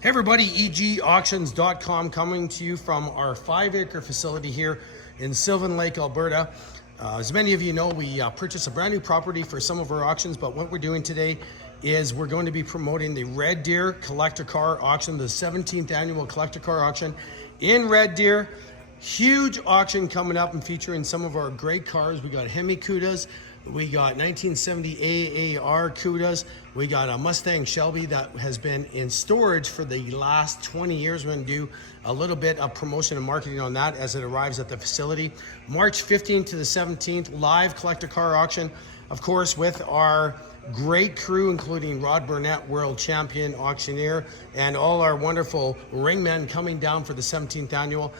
Hey everybody, egauctions.com coming to you from our 5-acre facility here in Sylvan Lake, Alberta. As many of you know, we purchased a brand new property for some of our auctions, but what we're doing today is we're going to be promoting the Red Deer Collector Car Auction, the 17th annual Collector Car Auction in Red Deer. Huge auction coming up and featuring some of our great cars. We got Hemi Cudas, we got 1970 AAR Cudas, we got a Mustang Shelby that has been in storage for the last 20 years. We're going to do a little bit of promotion and marketing on that as it arrives at the facility. March 15th to the 17th, live collector car auction, of course, with our great crew, including Rod Burnett, world champion auctioneer, and all our wonderful ringmen coming down for the 17th annual.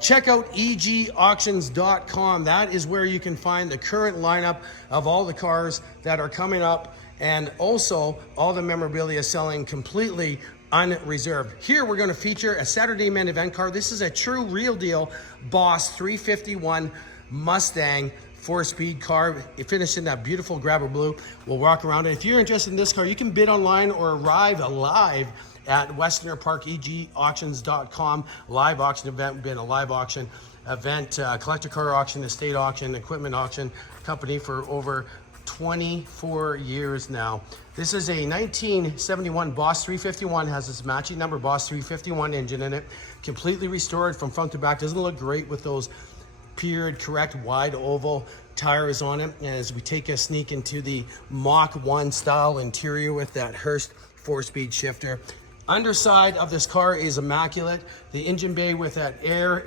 Check out egauctions.com. That is where you can find the current lineup of all the cars that are coming up, and also all the memorabilia selling completely unreserved. Here we're going to feature a Saturday main event car. This is a true real deal Boss 351 Mustang 4-speed car. It finished in that beautiful grabber blue. We'll walk around it. If you're interested in this car, you can bid online or arrive alive at Westerner Park, egauctions.com. Live auction event, been a live auction event, collector car auction, estate auction, equipment auction company for over 24 years now. This is a 1971 Boss 351, has its matching number Boss 351 engine in it, completely restored from front to back. Doesn't look great with those period correct wide oval tires on it. And as we take a sneak into the Mach 1 style interior with that Hurst 4-speed shifter. Underside of this car is immaculate. The engine bay with that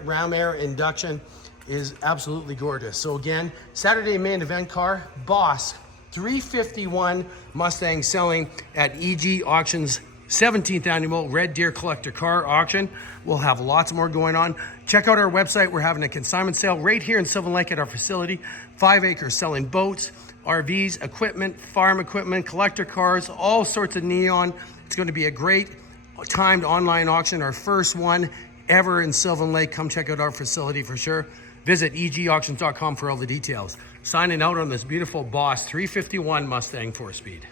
ram air induction is absolutely gorgeous. So again, Saturday main event car, Boss 351 Mustang selling at EG Auctions 17th annual Red Deer Collector Car Auction. We'll have lots more going on. Check out our website. We're having a consignment sale right here in Sylvan Lake at our facility. 5 acres selling boats, RVs, equipment, farm equipment, collector cars, all sorts of neon. It's going to be a great timed online auction, our first one ever in Sylvan Lake. Come check out our facility for sure. Visit egauctions.com for all the details. Signing out on this beautiful Boss 351 Mustang 4-speed.